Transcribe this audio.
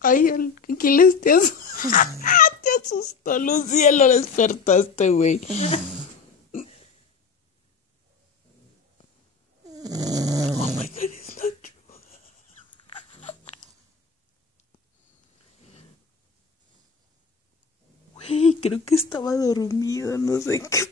Ay, Aquiles, te asustó, Lucía, lo despertaste, güey. Oh my God, it's not true. Güey, creo que estaba dormido, no sé qué